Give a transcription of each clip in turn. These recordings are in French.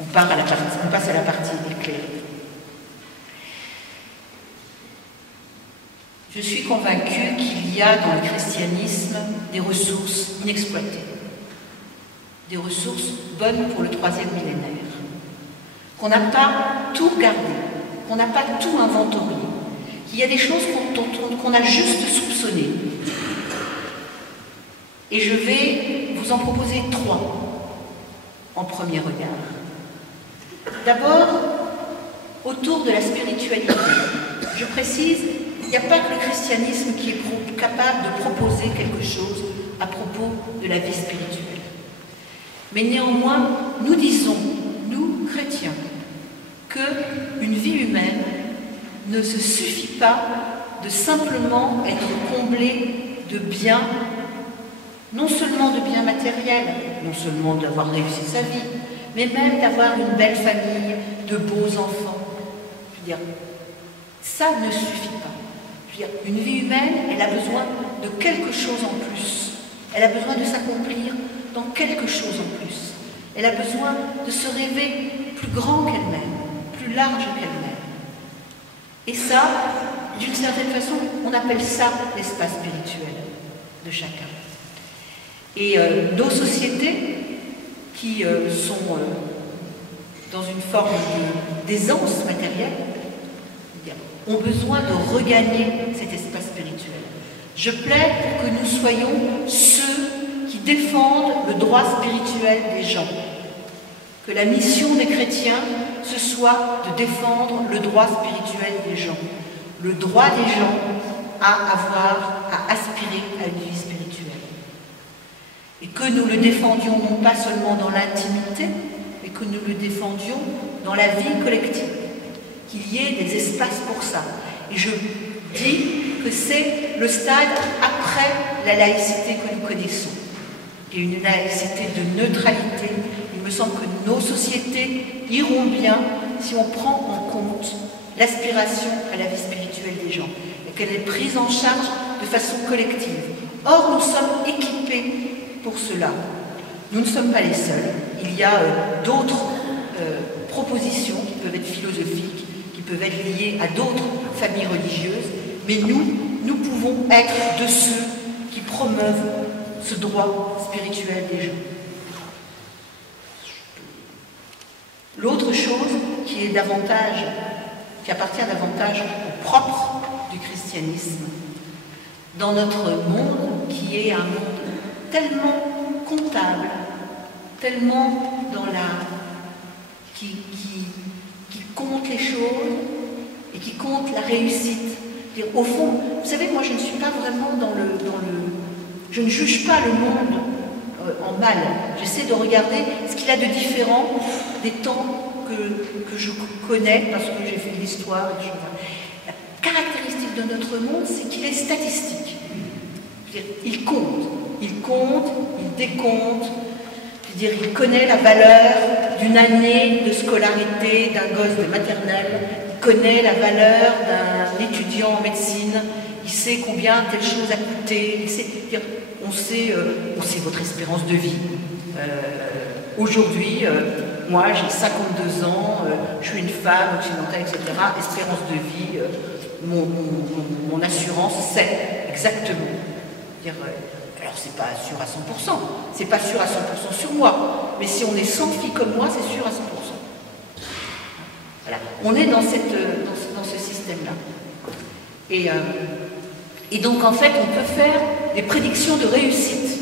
On passe à la partie éclairée. Je suis convaincue qu'il y a dans le christianisme des ressources inexploitées, des ressources bonnes pour le 3e millénaire, qu'on n'a pas tout regardé, qu'on n'a pas tout inventorié, qu'il y a des choses qu'on a juste soupçonnées. Et je vais vous en proposer 3 en premier regard. D'abord, autour de la spiritualité. Je précise, il n'y a pas que le christianisme qui est capable de proposer quelque chose à propos de la vie spirituelle. Mais néanmoins, nous disons, nous, chrétiens, qu'une vie humaine ne se suffit pas de simplement être comblée de biens, non seulement de biens matériels, non seulement d'avoir réussi sa vie, mais même d'avoir une belle famille, de beaux enfants. Je veux dire, ça ne suffit pas. Je veux dire, une vie humaine, elle a besoin de quelque chose en plus. Elle a besoin de s'accomplir dans quelque chose en plus. Elle a besoin de se rêver plus grand qu'elle-même, plus large qu'elle-même. Et ça, d'une certaine façon, on appelle ça l'espace spirituel de chacun. Et nos sociétés, qui sont dans une forme d'aisance matérielle, ont besoin de regagner cet espace spirituel. Je plaide pour que nous soyons ceux qui défendent le droit spirituel des gens. Que la mission des chrétiens, ce soit de défendre le droit spirituel des gens. Le droit des gens à aspirer à une vie spirituelle. Et que nous le défendions non pas seulement dans l'intimité, mais que nous le défendions dans la vie collective. Qu'il y ait des espaces pour ça. Et je dis que c'est le stade après la laïcité que nous connaissons. Et une laïcité de neutralité. Il me semble que nos sociétés iront bien si on prend en compte l'aspiration à la vie spirituelle des gens et qu'elle est prise en charge de façon collective. Or, nous sommes équipés pour cela. Nous ne sommes pas les seuls. Il y a d'autres propositions qui peuvent être philosophiques, qui peuvent être liées à d'autres familles religieuses, mais nous pouvons être de ceux qui promeuvent ce droit spirituel des gens. L'autre chose qui appartient davantage au propre du christianisme, dans notre monde qui est un monde tellement comptable, tellement qui compte les choses et qui compte la réussite. Au fond, vous savez, moi je ne suis pas vraiment je ne juge pas le monde en mal. J'essaie de regarder ce qu'il a de différent des temps que je connais, parce que j'ai fait de l'histoire. La caractéristique de notre monde, c'est qu'il est statistique. Il compte, il décompte. Je veux dire, il connaît la valeur d'une année de scolarité d'un gosse de maternelle, il connaît la valeur d'un étudiant en médecine, il sait combien telle chose a coûté, on sait votre espérance de vie. Aujourd'hui, moi j'ai 52 ans, je suis une femme occidentale, etc. Espérance de vie, mon assurance sait exactement. Alors c'est pas sûr à 100%, c'est pas sûr à 100% sur moi, mais si on est 100 filles comme moi, c'est sûr à 100%. Voilà, on est dans ce système-là. Et donc en fait, on peut faire des prédictions de réussite.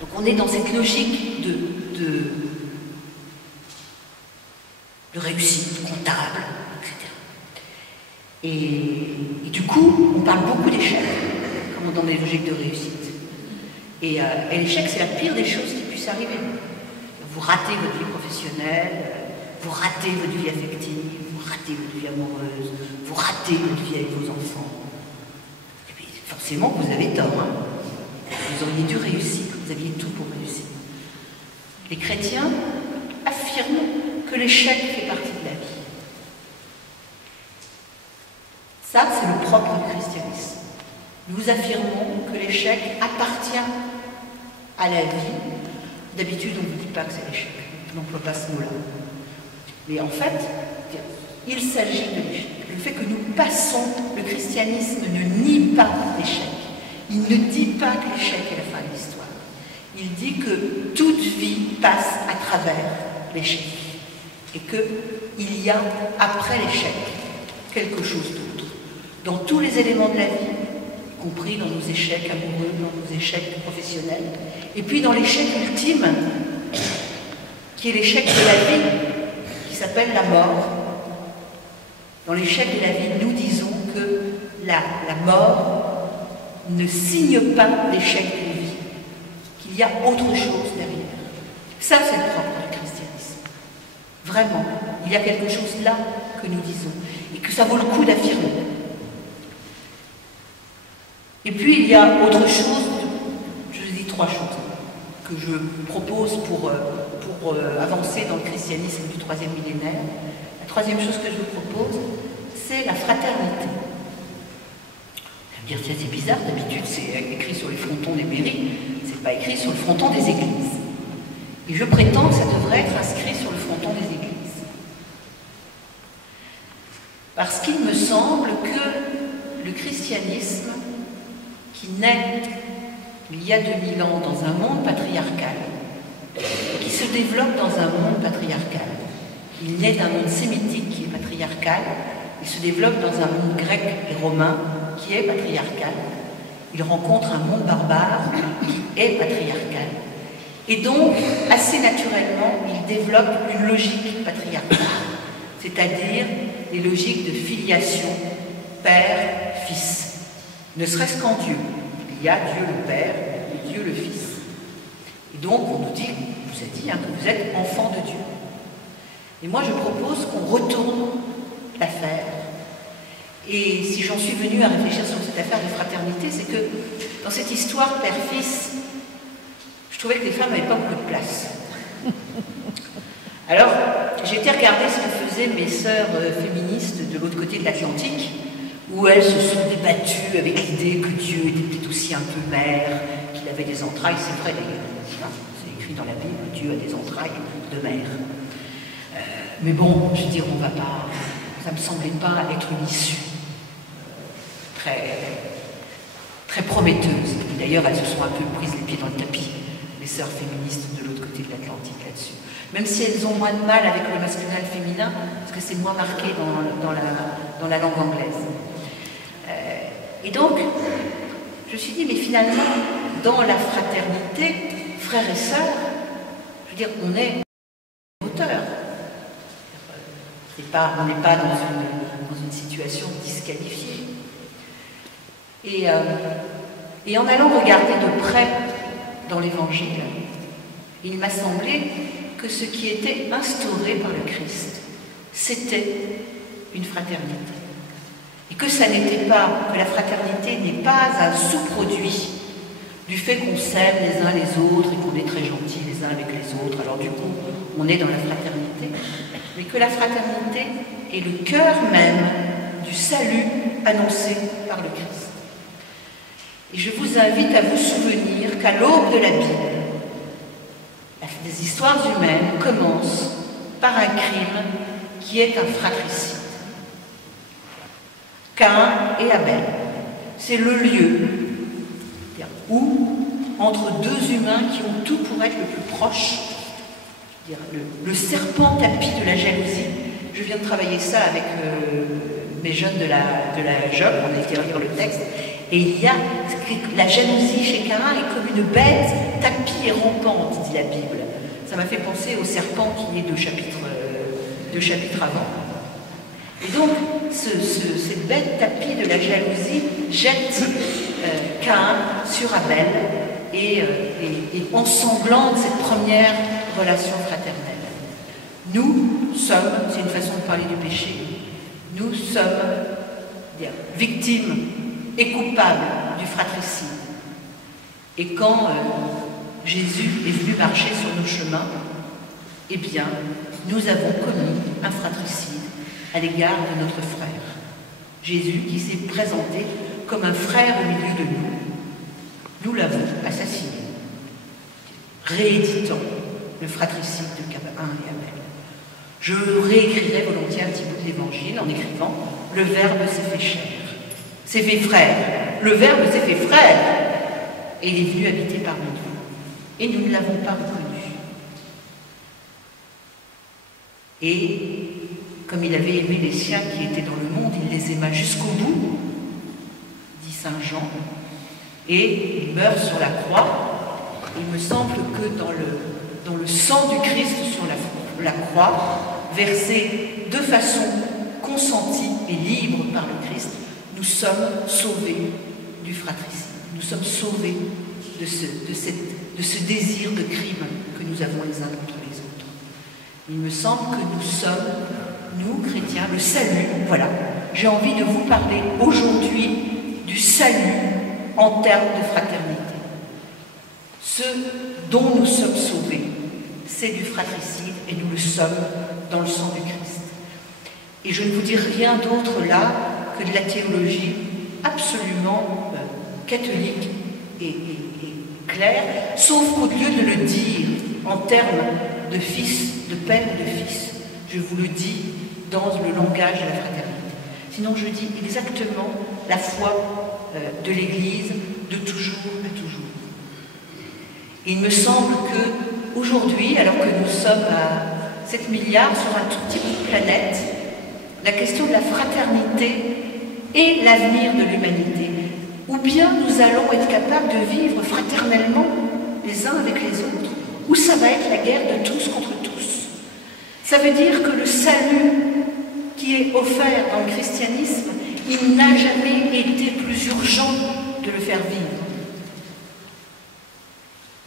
Donc on est dans cette logique de réussite comptable, etc. Et du coup, on parle beaucoup d'échecs, comme dans des logiques de réussite. Et l'échec, c'est la pire des choses qui puissent arriver. Vous ratez votre vie professionnelle, vous ratez votre vie affective, vous ratez votre vie amoureuse, vous ratez votre vie avec vos enfants. Et puis forcément, vous avez tort. Vous auriez dû réussir, vous aviez tout pour réussir. Les chrétiens affirment que l'échec fait partie de la vie. Ça, c'est le propre du christianisme. Nous affirmons que l'échec appartient à la vie D'habitude, on ne vous dit pas que c'est l'échec. Je n'emploie pas ce mot-là. Mais en fait, il s'agit de l'échec. Le fait que nous passons, le christianisme ne nie pas l'échec. Il ne dit pas que l'échec est la fin de l'histoire. Il dit que toute vie passe à travers l'échec. Et qu'il y a, après l'échec, quelque chose d'autre. Dans tous les éléments de la vie, y compris dans nos échecs amoureux, dans nos échecs professionnels, et puis dans l'échec ultime, qui est l'échec de la vie, qui s'appelle la mort. Dans l'échec de la vie, nous disons que la mort ne signe pas l'échec de la vie, qu'il y a autre chose derrière. Ça, c'est le propre du christianisme. Vraiment, il y a quelque chose là que nous disons, et que ça vaut le coup d'affirmer. Et puis, il y a autre chose, je dis trois choses, que je propose pour avancer dans le christianisme du troisième millénaire. La troisième chose que je vous propose, c'est la fraternité. Vous allez me dire, c'est bizarre, d'habitude c'est écrit sur les frontons des mairies, c'est pas écrit sur le fronton des églises. Et je prétends que ça devrait être inscrit sur le fronton des églises. Parce qu'il me semble que le christianisme, qui naît il y a 2000 ans dans un monde patriarcal, qui se développe dans un monde patriarcal. Il naît d'un monde sémitique qui est patriarcal, il se développe dans un monde grec et romain qui est patriarcal. Il rencontre un monde barbare qui est patriarcal. Et donc, assez naturellement, il développe une logique patriarcale, c'est-à-dire les logiques de filiation père-fils. Ne serait-ce qu'en Dieu. Il y a Dieu le Père et Dieu le Fils. Et donc, on nous dit, on vous a dit que vous êtes enfants de Dieu. Et moi, je propose qu'on retourne l'affaire. Et si j'en suis venue à réfléchir sur cette affaire de fraternité, c'est que dans cette histoire père-fils, je trouvais que les femmes n'avaient pas beaucoup de place. Alors, j'ai été regarder ce que faisaient mes sœurs féministes de l'autre côté de l'Atlantique, où elles se sont débattues avec l'idée que Dieu était peut-être aussi un peu mère, qu'il avait des entrailles, c'est vrai d'ailleurs, c'est écrit dans la Bible, Dieu a des entrailles de mère. Mais bon, je veux dire, on va pas, ça ne me semblait pas être une issue très prometteuse. D'ailleurs, elles se sont un peu prises les pieds dans le tapis, les sœurs féministes de l'autre côté de l'Atlantique là-dessus. Même si elles ont moins de mal avec le masculin et le féminin, parce que c'est moins marqué dans la langue anglaise. Et donc, je me suis dit, mais finalement, dans la fraternité, frères et sœurs, je veux dire, on est auteurs. On n'est pas dans une situation disqualifiée. Et en allant regarder de près dans l'Évangile, il m'a semblé que ce qui était instauré par le Christ, c'était une fraternité. Et que ça n'était pas, que la fraternité n'est pas un sous-produit du fait qu'on s'aime les uns les autres et qu'on est très gentils les uns avec les autres. Alors du coup, on est dans la fraternité, mais que la fraternité est le cœur même du salut annoncé par le Christ. Et je vous invite à vous souvenir qu'à l'aube de la Bible, les histoires humaines commencent par un crime qui est un fratricide. Caïn et Abel, c'est le lieu où, entre deux humains qui ont tout pour être le plus proche, le serpent tapis de la jalousie. Je viens de travailler ça avec mes jeunes de la JOP, on a été lire le texte, et il y a la jalousie chez Caïn est comme une bête tapie et rampante, dit la Bible. Ça m'a fait penser au serpent qui est deux chapitres avant. Et donc, cette bête tapie de la jalousie jette Caïn sur Abel et ensanglante cette première relation fraternelle. Nous sommes, c'est une façon de parler du péché, nous sommes victimes et coupables du fratricide. Et quand Jésus est venu marcher sur nos chemins, eh bien, nous avons commis un fratricide à l'égard de notre frère. Jésus qui s'est présenté comme un frère au milieu de nous. Nous l'avons assassiné. rééditant le fratricide de Caïn et Abel. Je réécrirai volontiers un petit bout de l'Évangile en écrivant « Le Verbe s'est fait chair, s'est fait frère, le Verbe s'est fait frère, et il est venu habiter parmi nous, et nous ne l'avons pas reconnu. » Et comme il avait aimé les siens qui étaient dans le monde, il les aima jusqu'au bout, dit saint Jean, et il meurt sur la croix. Il me semble que dans le sang du Christ sur la croix, versé de façon consentie et libre par le Christ, nous sommes sauvés du fratricide. Nous sommes sauvés de ce désir de crime que nous avons les uns contre les autres. Il me semble que nous sommes, nous chrétiens, le salut. Voilà, j'ai envie de vous parler aujourd'hui du salut en termes de fraternité. Ce dont nous sommes sauvés, c'est du fratricide et nous le sommes dans le sang du Christ. Et je ne vous dis rien d'autre là que de la théologie absolument catholique et claire, sauf qu'au lieu de le dire en termes de fils, de père et de fils, je vous le dis dans le langage de la fraternité. Sinon, je dis exactement la foi de l'Église de toujours à toujours. Et il me semble qu'aujourd'hui, alors que nous sommes à 7 milliards sur un tout petit bout de planète, la question de la fraternité est l'avenir de l'humanité. Ou bien nous allons être capables de vivre fraternellement les uns avec les autres, ou ça va être la guerre de tous contre tous. Ça veut dire que le salut qui est offert dans le christianisme, il n'a jamais été plus urgent de le faire vivre.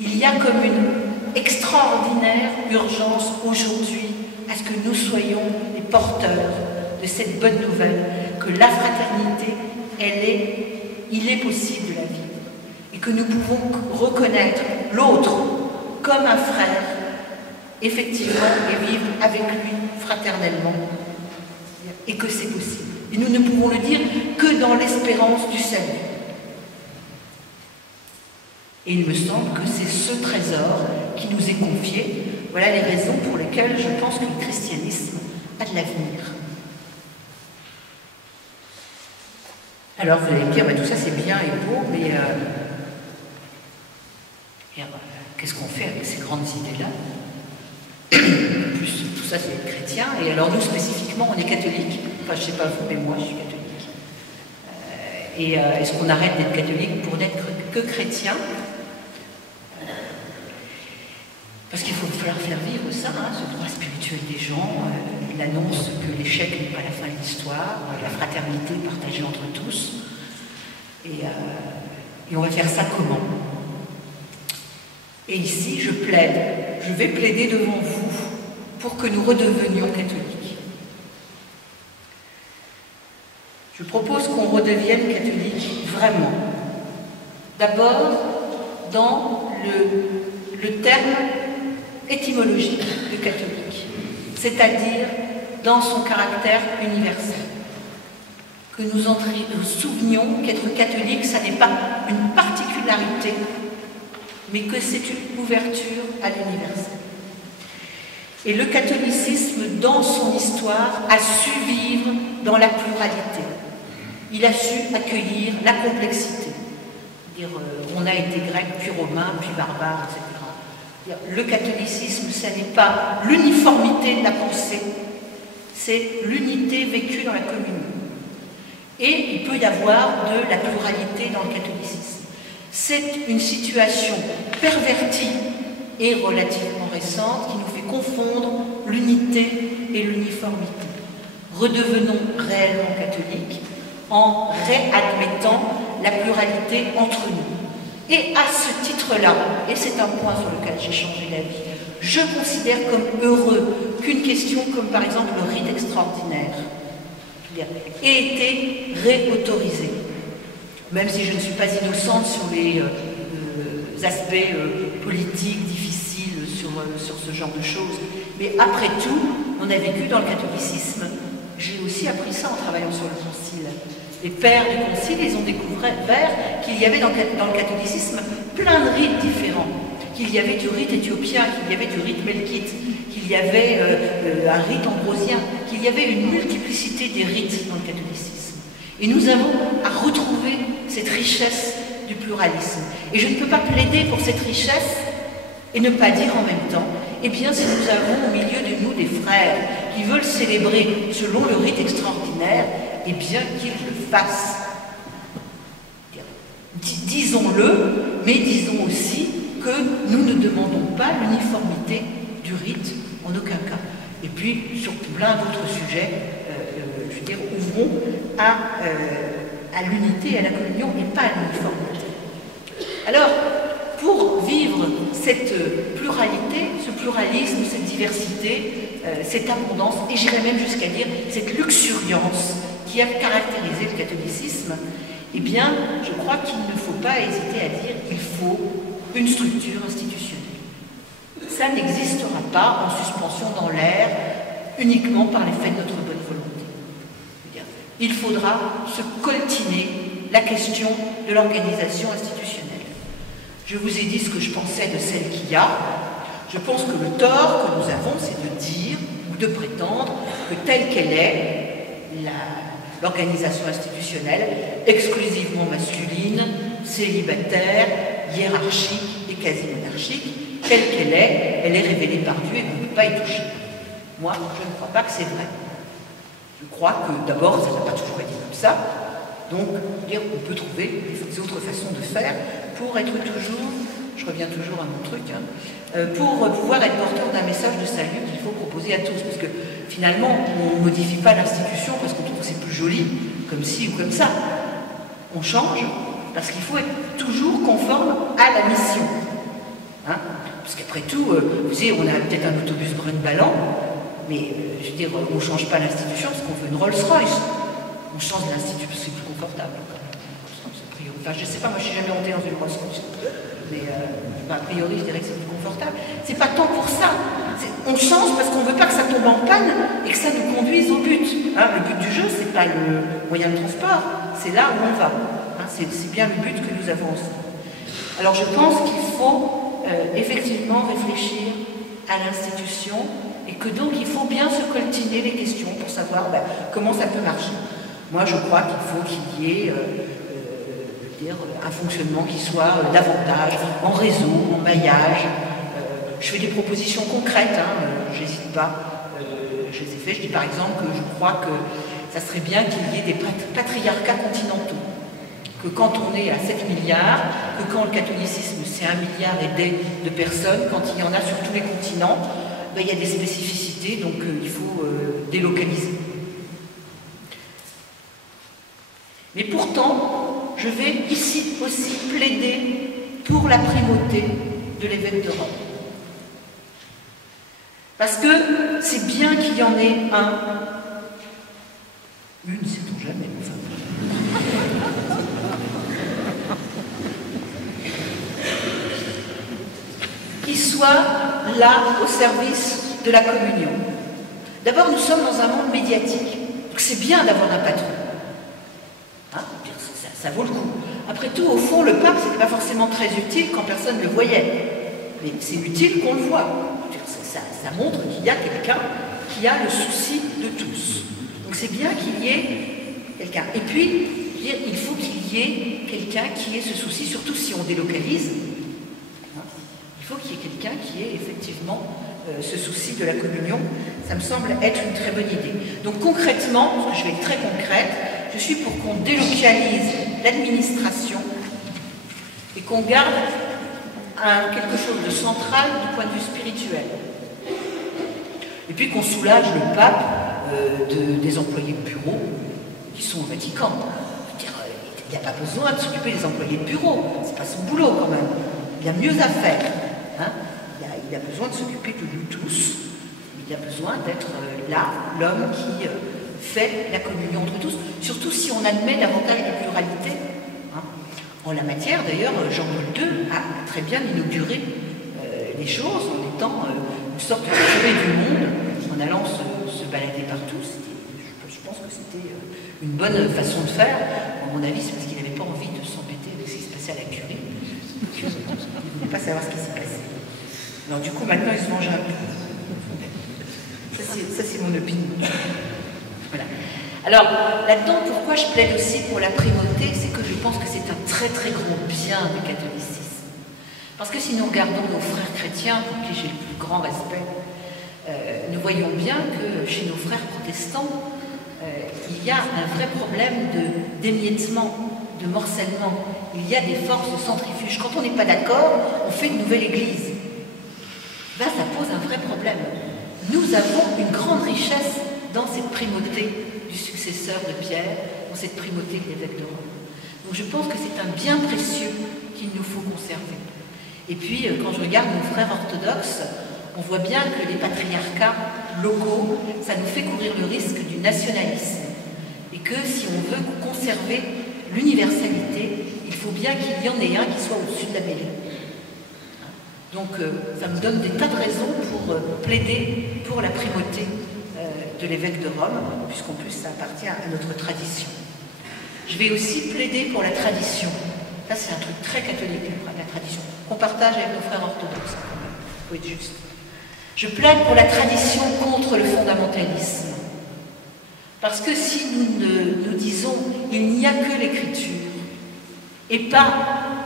Il y a comme une extraordinaire urgence aujourd'hui à ce que nous soyons les porteurs de cette bonne nouvelle, que la fraternité, il est possible de la vivre, et que nous pouvons reconnaître l'autre comme un frère, effectivement, et vivre avec lui fraternellement, et que c'est possible. Et nous ne pouvons le dire que dans l'espérance du salut. Et il me semble que c'est ce trésor qui nous est confié. Voilà les raisons pour lesquelles je pense que le christianisme a de l'avenir. Alors vous allez me dire, tout ça c'est bien et beau, mais qu'est-ce qu'on fait avec ces grandes idées-là? En plus, tout ça c'est chrétien, et alors nous spécifiquement on est catholiques. Enfin, je ne sais pas vous, mais moi je suis catholique. Est-ce qu'on arrête d'être catholique pour n'être que chrétien? Parce qu'il faut falloir faire vivre ça, ce droit spirituel des gens, l'annonce que l'échec n'est pas la fin de l'histoire, la fraternité partagée entre tous. Et on va faire ça comment? Et ici, je vais plaider devant vous pour que nous redevenions catholiques. Je propose qu'on redevienne catholique vraiment. D'abord, dans le terme étymologique de catholique, c'est-à-dire dans son caractère universel. Que nous souvenions qu'être catholique, ça n'est pas une particularité, mais que c'est une ouverture à l'universel. Et le catholicisme, dans son histoire, a su vivre dans la pluralité. Il a su accueillir la complexité. On a été grec, puis romain, puis barbare, etc. Le catholicisme, ce n'est pas l'uniformité de la pensée, c'est l'unité vécue dans la communion. Et il peut y avoir de la pluralité dans le catholicisme. C'est une situation pervertie et relativement récente qui nous fait confondre l'unité et l'uniformité. Redevenons réellement catholiques en réadmettant la pluralité entre nous. Et à ce titre-là, et c'est un point sur lequel j'ai changé d'avis, je considère comme heureux qu'une question comme par exemple le rite extraordinaire ait été réautorisée. Même si je ne suis pas innocente sur les aspects politiques difficiles sur ce genre de choses. Mais après tout, on a vécu dans le catholicisme, j'ai aussi appris ça en travaillant sur le concile. Les pères du concile, ils ont découvert qu'il y avait dans le catholicisme plein de rites différents, qu'il y avait du rite éthiopien, qu'il y avait du rite melkite, qu'il y avait un rite ambrosien, qu'il y avait une multiplicité des rites dans le catholicisme. Et nous avons à retrouver cette richesse du pluralisme. Et je ne peux pas plaider pour cette richesse et ne pas dire en même temps, eh bien, si nous avons au milieu de nous des frères qui veulent célébrer selon le rite extraordinaire, eh bien, qu'ils le fassent. Disons-le, mais disons aussi que nous ne demandons pas l'uniformité du rite en aucun cas. Et puis, sur plein d'autres sujets, je veux dire, ouvrons à l'unité, à la communion et pas à l'uniformité. Alors, pour vivre cette pluralité, ce pluralisme, cette diversité, cette abondance, et j'irais même jusqu'à dire cette luxuriance qui a caractérisé le catholicisme, eh bien, je crois qu'il ne faut pas hésiter à dire qu'il faut une structure institutionnelle. Ça n'existera pas en suspension dans l'air uniquement par l'effet de notre bonne volonté. Il faudra se coltiner la question de l'organisation institutionnelle. Je vous ai dit ce que je pensais de celle qu'il y a. Je pense que le tort que nous avons, c'est de dire ou de prétendre que telle qu'elle est, l'organisation institutionnelle, exclusivement masculine, célibataire, hiérarchique et quasi-monarchique, telle qu'elle est, elle est révélée par Dieu et qu'on ne peut pas y toucher. Moi, je ne crois pas que c'est vrai. Je crois que d'abord, ça n'a pas toujours été comme ça. Donc, on peut trouver des autres façons de faire pour être toujours, je reviens toujours à mon truc, pour pouvoir être porteur d'un message de salut qu'il faut proposer à tous. Parce que finalement, on ne modifie pas l'institution parce qu'on trouve que c'est plus joli, comme ci ou comme ça. On change parce qu'il faut être toujours conforme à la mission. Hein, parce qu'après tout, vous savez, on a peut-être un autobus brun-ballant, mais je veux dire, on ne change pas l'institution parce qu'on veut une Rolls-Royce. On change l'institution parce que c'est plus confortable. Enfin, je ne sais pas, moi je ne suis jamais montée dans une Rolls-Royce. Mais a priori, je dirais que c'est plus confortable. C'est pas tant pour ça. On change parce qu'on ne veut pas que ça tombe en panne et que ça nous conduise au but. Hein, le but du jeu, c'est pas le moyen de transport, c'est là où on va. Hein, c'est bien le but que nous avons aussi. Alors je pense qu'il faut effectivement réfléchir à l'institution et que donc il faut bien se coltiner les questions pour savoir comment ça peut marcher. Moi, je crois qu'il faut qu'il y ait un fonctionnement qui soit davantage en réseau, en maillage. Je fais des propositions concrètes, j'hésite pas, je les ai fait. Je dis par exemple que je crois que ça serait bien qu'il y ait des patriarcats continentaux. Que quand on est à 7 milliards, que quand le catholicisme c'est 1 milliard et des de personnes, quand il y en a sur tous les continents, il y a des spécificités, donc il faut délocaliser. Mais pourtant, je vais ici aussi plaider pour la primauté de l'évêque de Rome. Parce que c'est bien qu'il y en ait un. Une, sait-on jamais, enfin. Qui soit là au service de la communion. D'abord, nous sommes dans un monde médiatique. Donc c'est bien d'avoir un patron. Ça vaut le coup. Après tout, au fond, le pape, c'était pas forcément très utile quand personne ne le voyait. Mais c'est utile qu'on le voit. Ça montre qu'il y a quelqu'un qui a le souci de tous. Donc c'est bien qu'il y ait quelqu'un. Et puis, il faut qu'il y ait quelqu'un qui ait ce souci, surtout si on délocalise. Il faut qu'il y ait quelqu'un qui ait effectivement ce souci de la communion. Ça me semble être une très bonne idée. Donc concrètement, parce que je vais être très concrète, je suis pour qu'on délocalise l'administration et qu'on garde quelque chose de central du point de vue spirituel. Et puis qu'on soulage le pape des employés de bureau qui sont au Vatican. Je veux dire, il n'y a pas besoin de s'occuper des employés de bureau, c'est pas son boulot quand même. Il y a mieux à faire. Hein, il a besoin de s'occuper de nous tous. Il a besoin d'être là, l'homme qui fait la communion entre tous, surtout si on admet davantage de pluralité. Hein. En la matière, d'ailleurs, Jean-Paul II a très bien inauguré les choses en étant une sorte de curé du monde, en allant se balader partout. Je pense que c'était une bonne façon de faire. À mon avis, c'est parce qu'il n'avait pas envie de s'embêter avec ce qui se passait à la curie. Il ne voulait pas savoir ce qui s'est passé. Alors du coup, maintenant, ils se mangent un peu. Ça, c'est mon opinion. Voilà. Alors, là-dedans, pourquoi je plaide aussi pour la primauté, c'est que je pense que c'est un très très grand bien du catholicisme. Parce que si nous regardons nos frères chrétiens, pour qui j'ai le plus grand respect, nous voyons bien que chez nos frères protestants, il y a un vrai problème d'émiettement, de morcellement. Il y a des forces de centrifuge. Quand on n'est pas d'accord, on fait une nouvelle église. Là, ça pose un vrai problème. Nous avons une grande richesse dans cette primauté du successeur de Pierre, dans cette primauté de l'évêque de Rome. Donc je pense que c'est un bien précieux qu'il nous faut conserver. Et puis, quand je regarde nos frères orthodoxes, on voit bien que les patriarcats locaux, ça nous fait courir le risque du nationalisme. Et que si on veut conserver l'universalité, il faut bien qu'il y en ait un qui soit au-dessus de la mêlée. Donc ça me donne des tas de raisons pour plaider pour la primauté de l'évêque de Rome, puisqu'en plus ça appartient à notre tradition. Je vais aussi plaider pour la tradition. Ça c'est un truc très catholique, la tradition, qu'on partage avec nos frères orthodoxes, quand même. Il faut être juste. Je plaide pour la tradition contre le fondamentalisme. Parce que si nous disons il n'y a que l'écriture, et pas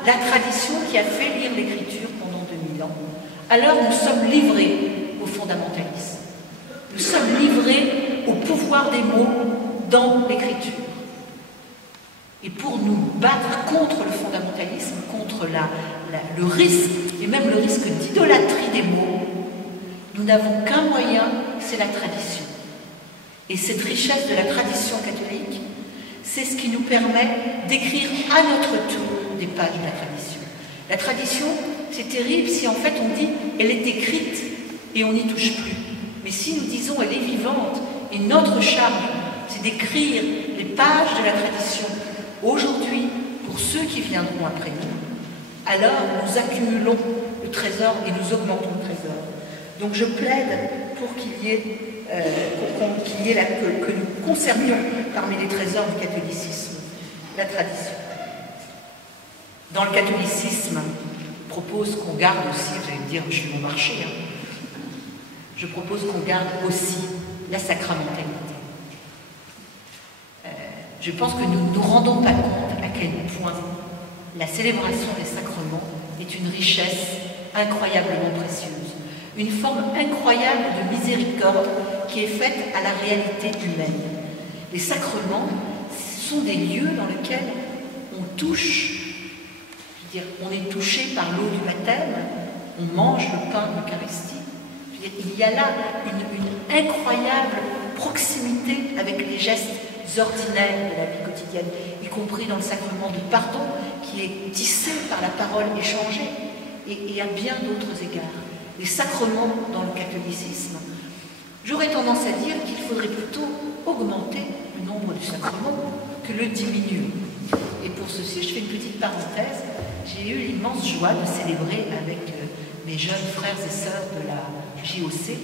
la tradition qui a fait lire l'écriture pendant 2000 ans, alors nous sommes livrés au fondamentalisme. Nous sommes livrés au pouvoir des mots dans l'écriture. Et pour nous battre contre le fondamentalisme, contre le risque, et même le risque d'idolâtrie des mots, nous n'avons qu'un moyen, c'est la tradition. Et cette richesse de la tradition catholique, c'est ce qui nous permet d'écrire à notre tour des pages de la tradition. La tradition, c'est terrible si en fait on dit elle est écrite et on n'y touche plus. Mais si nous disons elle est vivante et notre charge, c'est d'écrire les pages de la tradition aujourd'hui pour ceux qui viendront après nous, alors nous accumulons le trésor et nous augmentons le trésor. Donc je plaide pour qu'il y ait, que nous conservions parmi les trésors du catholicisme la tradition. Dans le catholicisme, je propose qu'on garde aussi, vous allez me dire, je suis bon marché, je propose qu'on garde aussi la sacramentalité. Je pense que nous ne nous rendons pas compte à quel point la célébration des sacrements est une richesse incroyablement précieuse. Une forme incroyable de miséricorde qui est faite à la réalité humaine. Les sacrements, ce sont des lieux dans lesquels on touche, je veux dire, on est touché par l'eau du baptême, on mange le pain de l'Eucharistie. Il y a là une incroyable proximité avec les gestes ordinaires de la vie quotidienne, y compris dans le sacrement du pardon, qui est tissé par la parole échangée, et à bien d'autres égards. Les sacrements dans le catholicisme, j'aurais tendance à dire qu'il faudrait plutôt augmenter le nombre de sacrements que le diminuer. Et pour ceci, je fais une petite parenthèse. J'ai eu l'immense joie de célébrer avec mes jeunes frères et sœurs de la JOC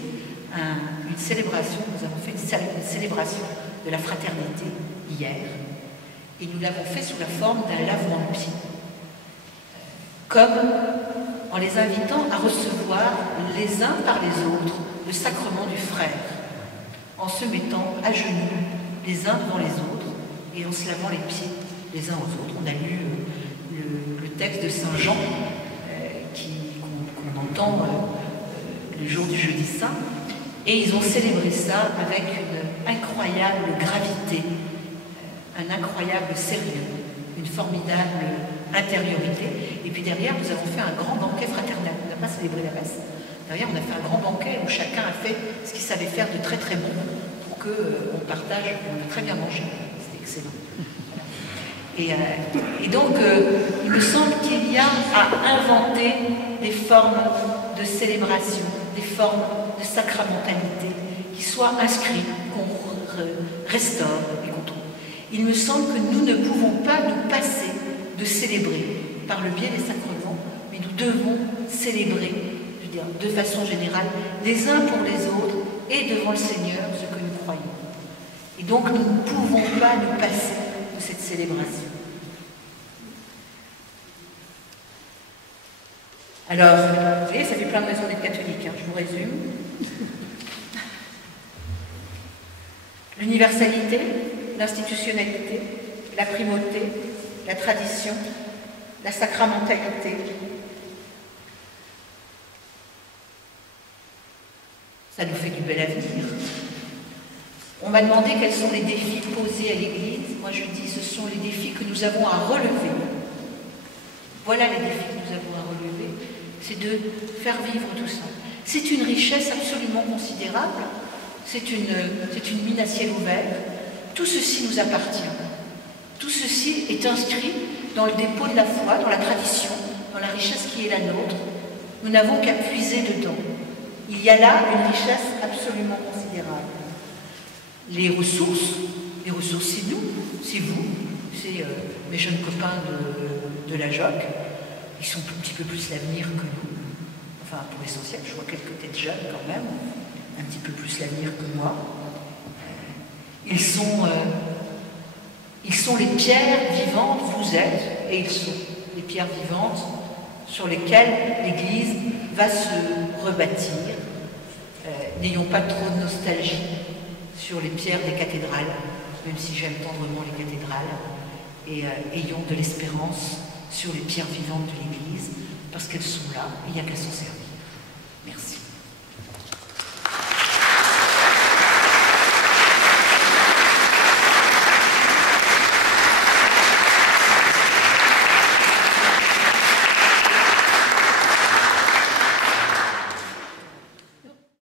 une célébration. Nous avons fait une célébration de la fraternité hier. Et nous l'avons fait sous la forme d'un lavement de pieds. Comme en les invitant à recevoir les uns par les autres le sacrement du frère, en se mettant à genoux les uns devant les autres et en se lavant les pieds les uns aux autres. On a lu le texte de Saint Jean qu'on entend le jour du Jeudi Saint, et ils ont célébré ça avec une incroyable gravité, un incroyable sérieux, une formidable intériorité. Et puis derrière, nous avons fait un grand banquet fraternel. On n'a pas célébré la messe. Derrière, on a fait un grand banquet où chacun a fait ce qu'il savait faire de très très bon pour qu'on partage. On a très bien mangé. C'était excellent. Et donc, il me semble qu'il y a à inventer des formes de célébration, des formes de sacramentalité qui soient inscrites, qu'on restaure et qu'on trouve. Il me semble que nous ne pouvons pas nous passer de célébrer par le biais des sacrements, mais nous devons célébrer, je veux dire, de façon générale, les uns pour les autres et devant le Seigneur ce que nous croyons. Et donc nous ne pouvons pas nous passer de cette célébration. Alors, vous voyez, ça fait plein de raisons d'être catholique, hein, je vous résume. L'universalité, l'institutionnalité, la primauté, la tradition, la sacramentalité. Ça nous fait du bel avenir. On m'a demandé quels sont les défis posés à l'Église. Moi je dis ce sont les défis que nous avons à relever. Voilà les défis que nous avons à relever. C'est de faire vivre tout ça. C'est une richesse absolument considérable. C'est une mine à ciel ouvert. Tout ceci nous appartient. Tout ceci est inscrit dans le dépôt de la foi, dans la tradition, dans la richesse qui est la nôtre. Nous n'avons qu'à puiser dedans. Il y a là une richesse absolument considérable. Les ressources, c'est nous, c'est vous, c'est mes jeunes copains de la JOC. Ils sont un petit peu plus l'avenir que nous. Enfin, pour l'essentiel, je vois quelques têtes jeunes quand même, un petit peu plus l'avenir que moi. Ils sont les pierres vivantes, vous êtes, et ils sont les pierres vivantes sur lesquelles l'Église va se rebâtir. N'ayons pas trop de nostalgie sur les pierres des cathédrales, même si j'aime tendrement les cathédrales, et ayons de l'espérance sur les pierres vivantes de l'Église, parce qu'elles sont là, il n'y a qu'à s'en servir. Merci.